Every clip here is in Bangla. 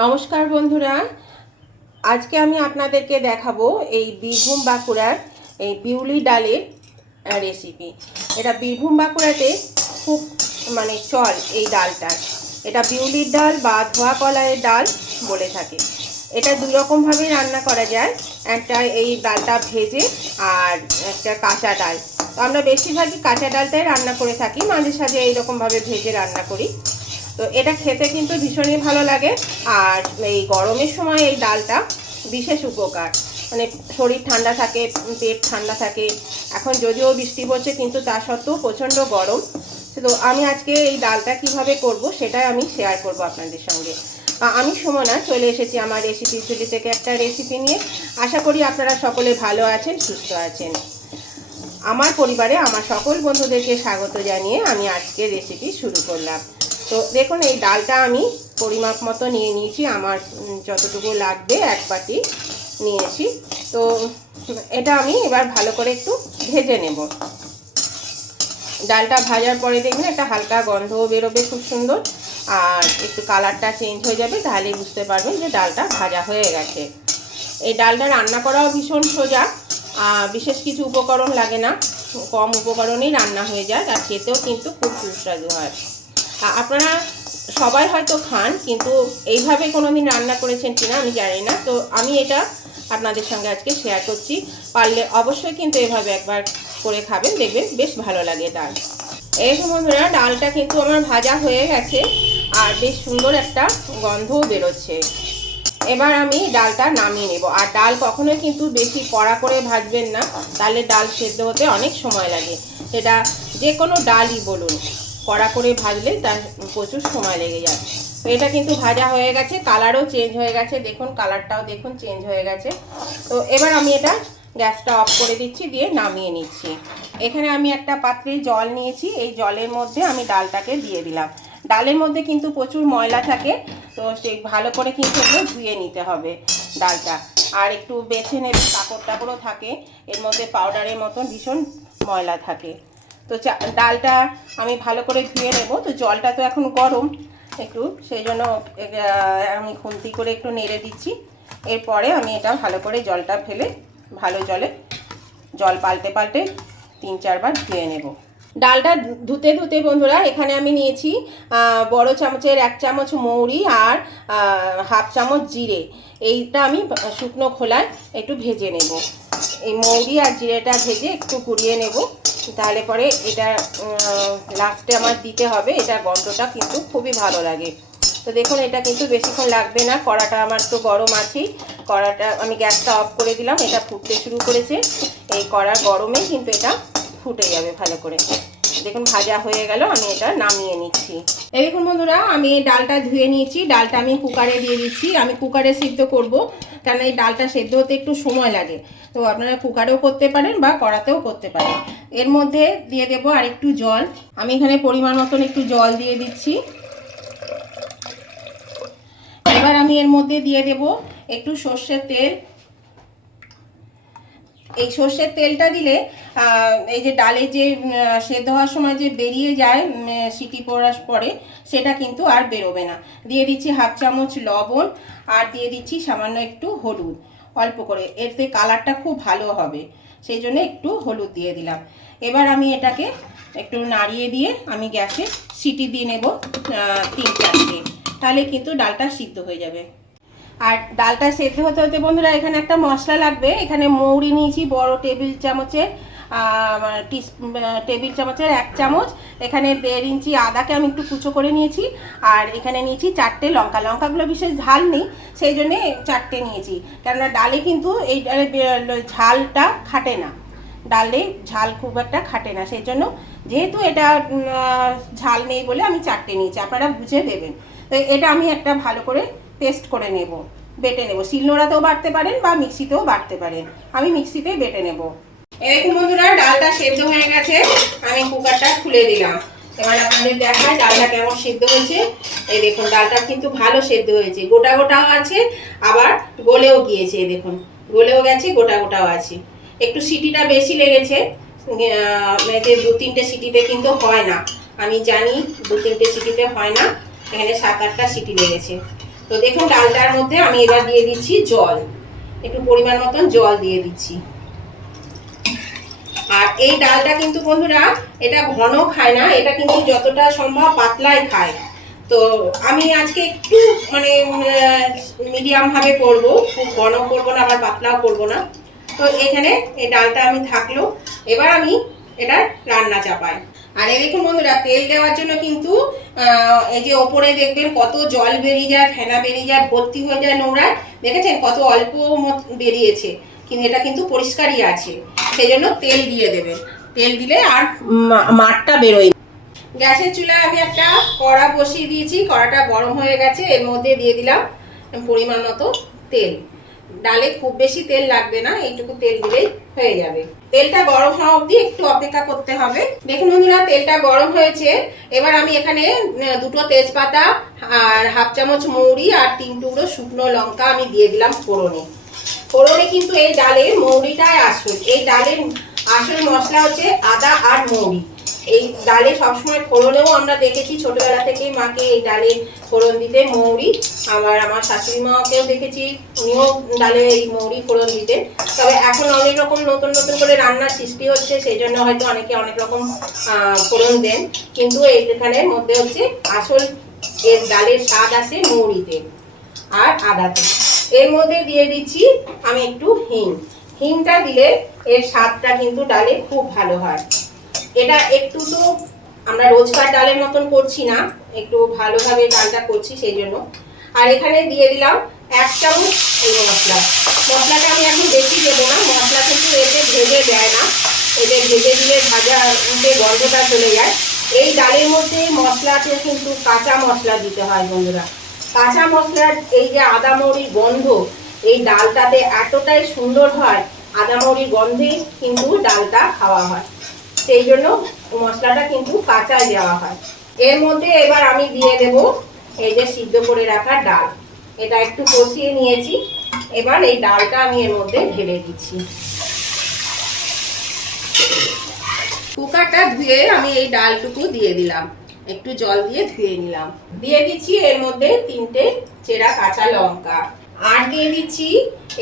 নমস্কার বন্ধুরা, আজকে আমি আপনাদেরকে দেখাবো এই বীরভূম বাঁকুড়ার এই বিউলি ডালের রেসিপি। এটা বীরভূম বাঁকুড়াতে খুব চল এই ডালটার। এটা বিউলির ডাল বা ধোয়া কলাইয়ের ডাল বলে থাকে। এটা দুই রকমভাবেই রান্না করা যায়, একটা এই ডালটা ভেজে আর একটা কাঁচা ডাল। তো আমরা বেশিরভাগই কাঁচা ডালটাই রান্না করে থাকি, মাঝে সাঝে এইরকমভাবে ভেজে রান্না করি। তো এটা খেতে কিন্তু ভীষণই ভালো লাগে। আর এই গরমের সময় এই ডালটা বিশেষ উপকার, শরীর ঠান্ডা থাকে, পেট ঠান্ডা থাকে। এখন যদিও বৃষ্টি পড়ছে কিন্তু তা সত্ত্বেও প্রচণ্ড গরম। তো আমি আজকে এই ডালটা কিভাবে করব সেটাই আমি শেয়ার করব আপনাদের সঙ্গে। আমি সুমনা চলে এসেছি আমার রেসিপি ঝুলি থেকে একটা রেসিপি নিয়ে। আশা করি আপনারা সকলে ভালো আছেন, সুস্থ আছেন। আমার পরিবারে আমার সকল বন্ধুদেরকে স্বাগত জানিয়ে আমি আজকে রেসিপি শুরু করলাম। তো দেখুন, এই ডালটা আমি পরিমাপ মতো নিয়ে নিয়েছি, আমার যতটুকু লাগবে এক বাটি নিয়েছি। তো এটা আমি এবার ভালো করে একটু ভেজে নেব। ডালটা ভাজার পরে দেখবেন একটা হালকা গন্ধও বেরোবে খুব সুন্দর, আর একটু কালারটা চেঞ্জ হয়ে যাবে, তাহলে বুঝতে পারবেন যে ডালটা ভাজা হয়ে গেছে। এই ডালটা রান্না করাও ভীষণ সোজা, বিশেষ কিছু উপকরণ লাগে না, কম উপকরণেই রান্না হয়ে যায়, আর খেতেও কিন্তু খুব সুস্বাদু হয়। আপনারা সবাই হয়তো খান, কিন্তু এইভাবে কোনোদিন রান্না করেছেন কিনা আমি জানি না। তো আমি এটা আপনাদের সঙ্গে আজকে শেয়ার করছি। পারলে অবশ্যই কিন্তু এভাবে একবার করে খাবেন, দেখবেন বেশ ভালো লাগে ডাল। এই বন্ধুরা, ডালটা কিন্তু আমার ভাজা হয়ে গেছে আর বেশ সুন্দর একটা গন্ধও বেরোচ্ছে। এবার আমি ডালটা নামিয়ে নেব। আর ডাল কখনোই কিন্তু বেশি কড়া করে ভাজবেন না, তাহলে ডাল সেদ্ধ হতে অনেক সময় লাগে। সেটা যে কোনো ডালই বলুন, কড়া করে ভাজলে তার প্রচুর সময় লেগে যায়। তো এটা কিন্তু ভাজা হয়ে গেছে, কালারও চেঞ্জ হয়ে গেছে, দেখুন কালারটাও দেখুন চেঞ্জ হয়ে গেছে। তো এবার আমি এটা গ্যাসটা অফ করে দিচ্ছি, দিয়ে নামিয়ে নিচ্ছি। এখানে আমি একটা পাত্রে জল নিয়েছি, এই জলের মধ্যে আমি ডালটাকে দিয়ে দিলাম। ডালের মধ্যে কিন্তু প্রচুর ময়লা থাকে, তো সেই ভালো করে কিন্তু এগুলো ধুয়ে নিতে হবে ডালটা। আর একটু বেছে নেবে, কাপড় টাপড়ও থাকে এর মধ্যে, পাউডারের মতন ভীষণ ময়লা থাকে। তো ডালটা আমি ভালো করে ধুয়ে নেব। তো জলটা তো এখন গরম একটু, সেই জন্য আমি খুন্তি করে একটু নেড়ে দিচ্ছি। এরপরে আমি এটা ভালো করে জলটা ফেলে ভালো জল পাল্টে পাল্টে 3-4 বার ধুয়ে নেব। ডালটা ধুতে ধুতে বন্ধুরা, এখানে আমি নিয়েছি বড় চামচের 1 চামচ মৌরি আর হাফ চামচ জিরে। এইটা আমি শুকনো খোলায় একটু ভেজে নেব। এই মৌরি আর জিরেটা ভেজে একটু কুড়িয়ে নেব, তাহলে পরে এটা লাস্টে আমার দিতে হবে। এটার গন্ধটা কিন্তু খুবই ভালো লাগে। তো দেখুন, এটা কিন্তু বেশিক্ষণ লাগবে না, কড়াটা আমার তো গরম আছেই। কড়াটা আমি গ্যাসটা অফ করে দিলাম, এটা ফুটতে শুরু করেছে। এই কড়ার গরমে কিন্তু এটা ফুটে যাবে ভালো করে। দেখুন ভাজা হয়ে গেল, আমি এটা নামিয়ে নিচ্ছি। এই দেখুন বন্ধুরা, আমি ডালটা ধুয়ে নিয়েছি। ডালটা আমি কুকারে দিয়ে দিচ্ছি। আমি কুকারে সিদ্ধ করব, কারণ এই ডালটা সেদ্ধ হতে একটু সময় লাগে। তো আপনারা কুকারেও করতে পারেন বা কড়াতেও করতে পারেন। এর মধ্যে দিয়ে দেবো আর একটু জল। আমি এখানে পরিমাণ মতন একটু জল দিয়ে দিচ্ছি। এবার আমি এর মধ্যে দিয়ে দেব একটু সর্ষের তেল। এই সর্ষের তেলটা দিলে এই যে ডালে যে সেদ্ধ হওয়ার সময় যে বেরিয়ে যায় সিটি পড়ার পরে, সেটা কিন্তু আর বেরোবে না। দিয়ে দিচ্ছি হাফ চামচ লবণ, আর দিয়ে দিচ্ছি সামান্য একটু হলুদ, অল্প করে। এতে কালারটা খুব ভালো হবে, সেই জন্য একটু হলুদ দিয়ে দিলাম। এবার আমি এটাকে একটু নাড়িয়ে দিয়ে আমি গ্যাসে সিটি দিয়ে নেব 3-4টে, তাহলে কিন্তু ডালটা সিদ্ধ হয়ে যাবে। আর ডালটা সেদ্ধ হতে হতে বন্ধুরা, এখানে একটা মশলা লাগবে। এখানে মৌরি নিয়েছি বড় টেবিল চামচের 1 চামচ। এখানে 1.5 ইঞ্চি আদাকে আমি একটু কুচো করে নিয়েছি। আর এখানে নিয়েছি 4টে লঙ্কা। লঙ্কাগুলো বিশেষ ঝাল নেই, সেই জন্যে 4টে নিয়েছি, কেননা ডালে কিন্তু এই ঝালটা খাটে না, ডালে ঝাল খুব একটা খাটে না, সেই জন্য যেহেতু এটা ঝাল নেই বলে আমি 4টে নিয়েছি, আপনারা বুঝে দেবেন। তো এটা আমি একটা ভালো করে পেস্ট করে নেব, বেটে নেব। শিলনোড়াতেও বাটতে পারেন বা মিক্সিতেও বাটতে পারেন, আমি মিক্সিতেই বেটে নেব। এই বন্ধুরা, ডালটা সেদ্ধ হয়ে গেছে, আমি কুকারটা খুলে দিলাম। এবার আপনাদের দেখায় ডালটা কেমন সেদ্ধ হয়েছে। এই দেখুন, ডালটা কিন্তু ভালো সেদ্ধ হয়েছে, গোটা গোটাও আছে, আবার গলেও গিয়েছে। দেখুন গলেও গেছে, গোটা গোটাও আছে। একটু সিটিটা বেশি লেগেছে, 2-3টে সিটিতে কিন্তু হয় না, আমি জানি 2-3টে সিটিতে হয় না, এখানে 7-8টা সিটি লেগেছে। তো তো দেখুন ডালটার মধ্যে আমি এবার দিয়ে দিচ্ছি জল, একটু পরিমাণ মতন জল দিয়ে দিচ্ছি। আর এই ডালটা কিন্তু বন্ধুরা এটা ঘন খায় না, এটা কিন্তু যতটা সম্ভব পাতলাই খায়। তো আমি আজকে একটু মানে মিডিয়াম ভাবে করব, খুব ঘন করব না আবার পাতলাও করব না। তো এখানে এই ডালটা আমি থাকলো, এবার আমি এটা রান্না চাপাই। আর এই দেখুন বন্ধুরা তেল দেওয়ার জন্য কিন্তু এই যে ওপরে দেখবেন কত জল বেরিয়ে যায়, ফেনা বেরিয়ে যায়, ভর্তি হয়ে যায় নোংরা, দেখেছেন কত অল্প বেরিয়েছে, কিন্তু এটা কিন্তু পরিষ্কারই আছে। সেই জন্য তেল দিয়ে দেবেন, তেল দিলে আর মাঠটা বেরোয়। গ্যাসের চুলায় আমি একটা কড়া বসিয়ে দিয়েছি, কড়াটা গরম হয়ে গেছে, এর মধ্যে দিয়ে দিলাম পরিমাণ মতো তেল। ডালে খুব বেশি তেল লাগবে না, এইটুকু তেল দিলেই হয়ে যাবে। তেলটা গরম হওয়া অবধি একটু অপেক্ষা করতে হবে। দেখুন বন্ধুরা তেলটা গরম হয়েছে, এবার আমি এখানে 2টো তেজপাতা আর হাফ চামচ মৌরি আর 3 টুকরো শুকনো লঙ্কা আমি দিয়ে দিলাম ফোড়নে। ফোড়নে কিন্তু এই ডালের মৌরিটাই আসল, এই ডালের আসল মশলা হচ্ছে আদা আর মৌরি। এই ডালে সবসময় ফোড়নেও আমরা দেখেছি ছোটবেলা থেকেই মাকে এই ডালে ফোড়ন দিতে মৌরি, আমার শাশুড়ি মাকেও দেখেছি উনিও ডালে এই মৌরি ফোড়ন দিতে। তবে এখন অনেক রকম নতুন নতুন করে রান্নার সৃষ্টি হচ্ছে, সেই জন্য হয়তো অনেকে অনেক রকম ফোড়ন দেন, কিন্তু এইখানের মধ্যে হচ্ছে আসল এর ডালের স্বাদ আসে মৌরিতে আর আদাতে। এর মধ্যে দিয়ে দিচ্ছি আমি একটু হিং, হিংটা দিলে এর স্বাদটা কিন্তু ডালে খুব ভালো হয়। এটা একটু তো আমরা রোজকার ডালের মতন করছি না, একটু ভালোভাবে ডালটা করছি সেই জন্য। আর এখানে দিয়ে দিলাম 1 চামচ এই মশলাটা আমি এখন বেশি দেবো না, মশলা কিন্তু এতে ভেজে দেয় না, এতে ভেজে দিলে ভাজা গন্ধটা চলে যায়। এই ডালের মধ্যে মশলাতে কিন্তু কাঁচা মশলা দিতে হয় বন্ধুরা। কাঁচা মশলার এই যে আদা মৌরির গন্ধ এই ডালটাতে এতটাই সুন্দর হয়, আদা মৌরির গন্ধে কিন্তু ডালটা খাওয়া হয়, সেই জন্য মশলাটা কিন্তু কাঁচাই দেওয়া হয়। এর মধ্যে এবার আমি দিয়ে দেব এই যে সিদ্ধ করে রাখা ডাল, এটা একটু কষিয়ে নিয়েছি, এবার এই ডালটা আমি এর মধ্যে ঢেলে দিচ্ছি। কুকারটা ধুয়ে আমি এই ডালটুকু দিয়ে দিলাম, একটু জল দিয়ে ধুয়ে নিলাম। দিয়ে দিচ্ছি এর মধ্যে 3টে চেরা কাঁচা লঙ্কা, আর দিয়ে দিচ্ছি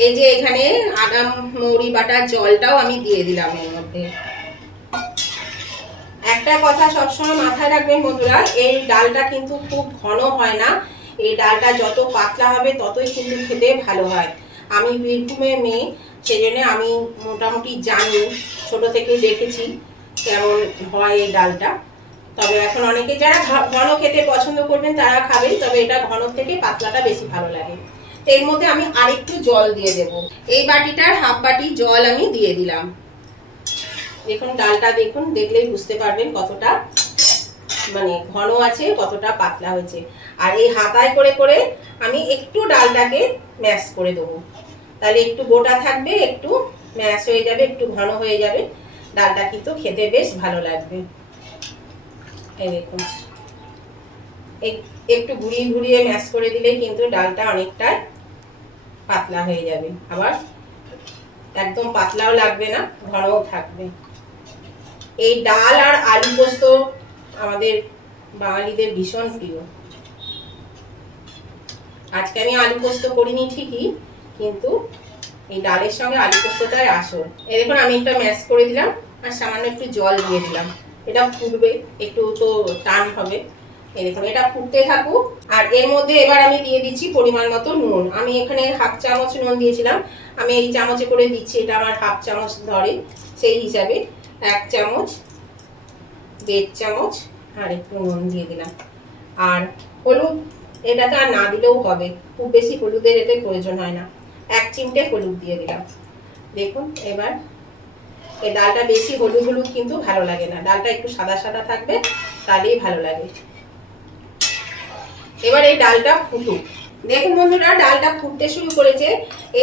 এই যে এখানে আদা মৌরি বাটার জলটাও আমি দিয়ে দিলাম এর মধ্যে। একটা কথা সবসময় মাথায় রাখবেন বন্ধুরা, এই ডালটা কিন্তু খুব ঘন হয় না, এই ডালটা যত পাতলা হবে ততই কিন্তু খেতে ভালো হয়। আমি বীরভূমের মেয়ে, সেই জন্য আমি মোটামুটি জানি, ছোট থেকে দেখেছি কেমন হয় এই ডালটা। তবে এখন অনেকে যারা ঘন খেতে পছন্দ করবেন তারা খাবেন, তবে এটা ঘন থেকে পাতলাটা বেশি ভালো লাগে। এর মধ্যে আমি আরেকটু জল দিয়ে দেব, এই বাটিটার হাফ বাটি জল আমি দিয়ে দিলাম। দেখুন ডালটা দেখুন, দেখলেই বুঝতে পারবেন কতটা মানে ঘন আছে, কতটা পাতলা হয়েছে। আর এই হাতায় করে করে আমি একটু ডালটাকে ম্যাশ করে দেবো, তাহলে একটু গোটা থাকবে, একটু ম্যাশ হয়ে যাবে, একটু ঘন হয়ে যাবে, ডালটা কিন্তু খেতে বেশ ভালো লাগবে। এই দেখুন একটু ঘুরিয়ে ঘুরিয়ে ম্যাশ করে দিলেই কিন্তু ডালটা অনেকটা পাতলা হয়ে যাবে, আবার একদম পাতলাও লাগবে না, ঘনও থাকবে। এই ডাল আর আলু পোস্ত আমাদের বাঙালিদের ভীষণ প্রিয়। আজকে আমি আলু পোস্ত করিনি ঠিকই, কিন্তু এই ডালের সঙ্গে আলু পোস্তটাই আসল। এই দেখুন আমি একটা ম্যাশ করে দিলাম আর সামান্য একটু জল দিয়ে দিলাম, এটা ফুটবে, একটু তো টান হবে। এই দেখুন এটা ফুটতে থাকুক। আর এর মধ্যে এবার আমি দিয়ে দিচ্ছি পরিমাণ মতো নুন। আমি এখানে হাফ চামচ নুন দিয়েছিলাম, আমি এই চামচে করে দিচ্ছি, এটা আমার হাফ চামচ ধরে, সেই হিসাবে 1 চামচ, 1.5 চামচ আর একটু নুন দিয়ে দিলাম। আর হলুদ এটাকে আর না দিলেও হবে, খুব বেশি হলুদের এতে প্রয়োজন হয় না, 1 চিমটে হলুদ দিয়ে দিলাম। দেখুন এবার এই ডালটা বেশি হলুদ হলুদ কিন্তু ভালো লাগে না, ডালটা একটু সাদা সাদা থাকবে, তাহলেই ভালো লাগে। এবার এই ডালটা ফুটুক। দেখুন বন্ধুরা ডালটা ফুটতে শুরু করেছে,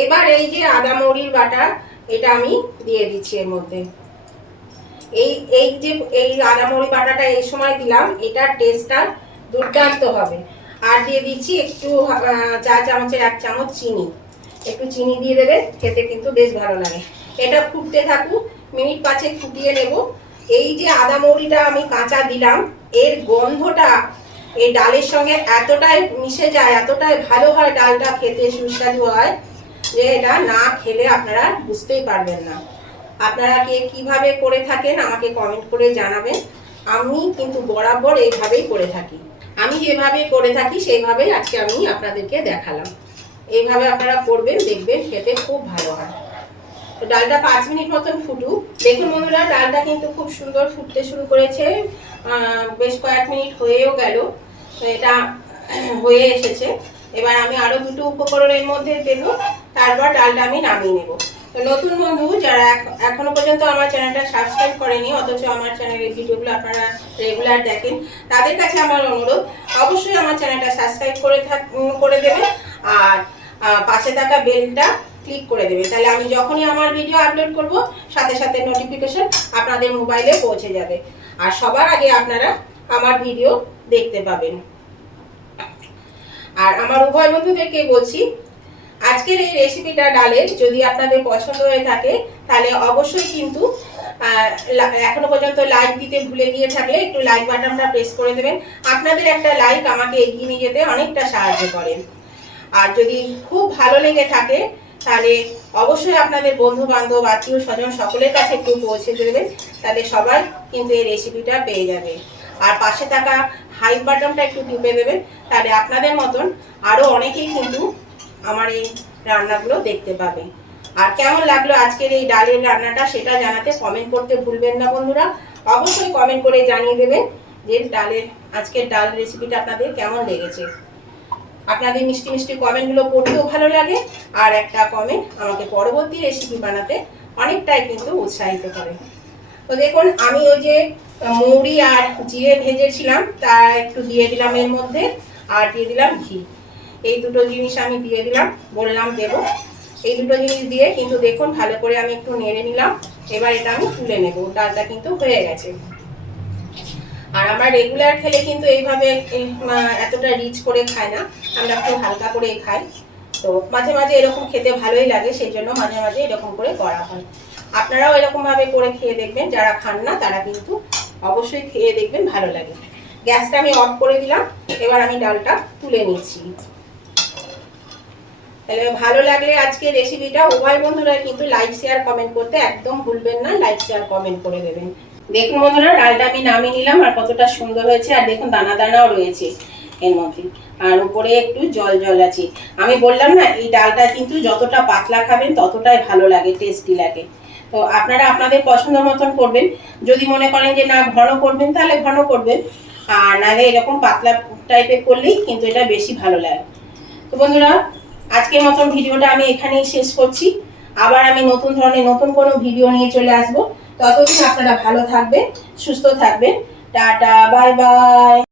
এবার এই যে আদা মৌরির বাটা এটা আমি দিয়ে দিচ্ছি এর মধ্যে। এই যে এই আদা মৌরি বাটাটা এই সময় দিলাম, এটার টেস্টটা দুর্দান্ত হবে। আর দিয়ে দিচ্ছি একটু চা চামচের 1 চামচ চিনি, একটু চিনি দিয়ে দেবে, খেতে কিন্তু বেশ ভালো লাগে। এটা ফুটতে থাকুক, মিনিট 5 ফুটিয়ে নেব। এই যে আদা মৌরিটা আমি কাঁচা দিলাম, এর গন্ধটা এই ডালের সঙ্গে এতটাই মিশে যায়, এতটাই ভালো হয় ডালটা খেতে, সুস্বাদু হয় যে এটা না খেলে আপনারা বুঝতেই পারবেন না। আপনারা কে কিভাবে করে থাকেন আমাকে কমেন্ট করে জানাবেন। আমি কিন্তু বরাবর এইভাবেই করে থাকি। আমি যেভাবে করে থাকি সেইভাবেই আজকে আমি আপনাদেরকে দেখালাম। এইভাবে আপনারা করবেন, দেখবেন খেতে খুব ভালো হয়। তো ডালটা 5 মিনিট মতন ফুটুক। দেখুন বন্ধুরা, ডালটা কিন্তু খুব সুন্দর ফুটতে শুরু করেছে, বেশ কয়েক মিনিট হয়েও গেল। তো এটা হয়ে এসেছে। এবার আমি আরো দুটো উপকরণ এর মধ্যে দেব, তারপর ডালটা আমি নামিয়ে নেব। তো নতুন বন্ধু যারা এখনো পর্যন্ত আমার চ্যানেলটা সাবস্ক্রাইব করেনি, অথচ আমার চ্যানেলের ভিডিওগুলো আপনারা রেগুলার দেখেন, তাদের কাছে আমার অনুরোধ অবশ্যই আমার চ্যানেলটা সাবস্ক্রাইব করে দেবেন আর পাশে থাকা বেলটা ক্লিক করে দেবে। তাহলে আমি যখনই আমার ভিডিও আপলোড করব সাথে সাথে নোটিফিকেশন আপনাদের মোবাইলে পৌঁছে যাবে আর সবার আগে আপনারা আমার ভিডিও দেখতে পাবেন। আর আমার উভয় বন্ধুদেরকে বলছি, আজকের এই রেসিপিটা ডালের যদি আপনাদের পছন্দ হয়ে থাকে তাহলে অবশ্যই কিন্তু এখনো পর্যন্ত লাইক দিতে ভুলে গিয়ে থাকলে একটু লাইক বাটনটা প্রেস করে দেবেন। আপনাদের একটা লাইক আমাকে এগিয়ে নিয়ে যেতে অনেকটা সাহায্য করে। আর যদি খুব ভালো লেগে থাকে তাহলে অবশ্যই আপনাদের বন্ধু বান্ধব, আত্মীয় স্বজন সকলের কাছে একটু পৌঁছে দেবেন, তাহলে সবাই কিন্তু এই রেসিপিটা পেয়ে যাবে। আর পাশে থাকা হাইপ বাটনটা একটু টিপে দেবেন, তাহলে আপনাদের মতন আরও অনেকেই কিন্তু আমার এই রান্নাগুলো দেখতে পাবে। আর কেমন লাগলো আজকের এই ডালের রান্নাটা সেটা জানাতে কমেন্ট করতে ভুলবেন না বন্ধুরা। অবশ্যই কমেন্ট করে জানিয়ে দেবেন যে আজকের ডাল রেসিপিটা আপনাদের কেমন লেগেছে। আপনাদের মিষ্টি মিষ্টি কমেন্টগুলো পড়তেও ভালো লাগে, আর একটা কমেন্ট আমাকে পরবর্তী রেসিপি বানাতে অনেকটাই কিন্তু উৎসাহিত করে। তো দেখুন, আমি ওই যে মৌরি আর জিরে ভেজেছিলাম তা একটু দিয়ে দিলাম এর মধ্যে, আর দিয়ে দিলাম ঘি। এই দুটো জিনিস আমি দিয়ে দিলাম, বললাম দেব। এই দুটো জিনিস দিয়ে কিন্তু দেখুন ভালো করে আমি একটু নেড়ে নিলাম। এবার এটা আমি তুলে নেব। ডালটা কিন্তু হয়ে গেছে। আর আমরা রেগুলার খেলে কিন্তু এইভাবে এতটা রিচ করে খাই না, আমরা একটু হালকা করে খাই। তো মাঝে মাঝে এরকম খেতে ভালোই লাগে, সেই জন্য মাঝে মাঝে এরকম করে করা হয়। আপনারাও এরকম ভাবে করে খেয়ে দেখবেন, যারা খান না তারা কিন্তু অবশ্যই খেয়ে দেখবেন, ভালো লাগে। গ্যাসটা আমি অফ করে দিলাম। এবার আমি ডালটা তুলে নিচ্ছি। তাহলে ভালো লাগলে আজকে রেসিপিটা উভয় বন্ধুরা কিন্তু লাইক শেয়ার কমেন্ট করতে একদম ভুলবেন না, লাইক শেয়ার কমেন্ট করে দেবেন। দেখুন বন্ধুরা, ডালটা আমি নামিয়ে নিলাম আর কতটা সুন্দর হয়েছে। আর দেখুন দানা দানাও রয়েছে এর মধ্যে, আর উপরে একটু জল জল আছে। আমি বললাম না, এই ডালটা কিন্তু যতটা পাতলা খাবেন ততটাই ভালো লাগে, টেস্টি লাগে। তো আপনারা আপনাদের পছন্দ মতন করবেন। যদি মনে করেন যে না ঘন করবেন তাহলে ঘন করবেন, আর নাহলে এরকম পাতলা টাইপের করলেই কিন্তু এটা বেশি ভালো লাগে। তো বন্ধুরা, আজকের মতন ভিডিওটা আমি এখানেই শেষ করছি। আবার আমি নতুন ধরনের নতুন কোনো ভিডিও নিয়ে চলে আসবো। ততদিন আপনারা ভালো থাকবেন, সুস্থ থাকবেন। Tata, bye bye.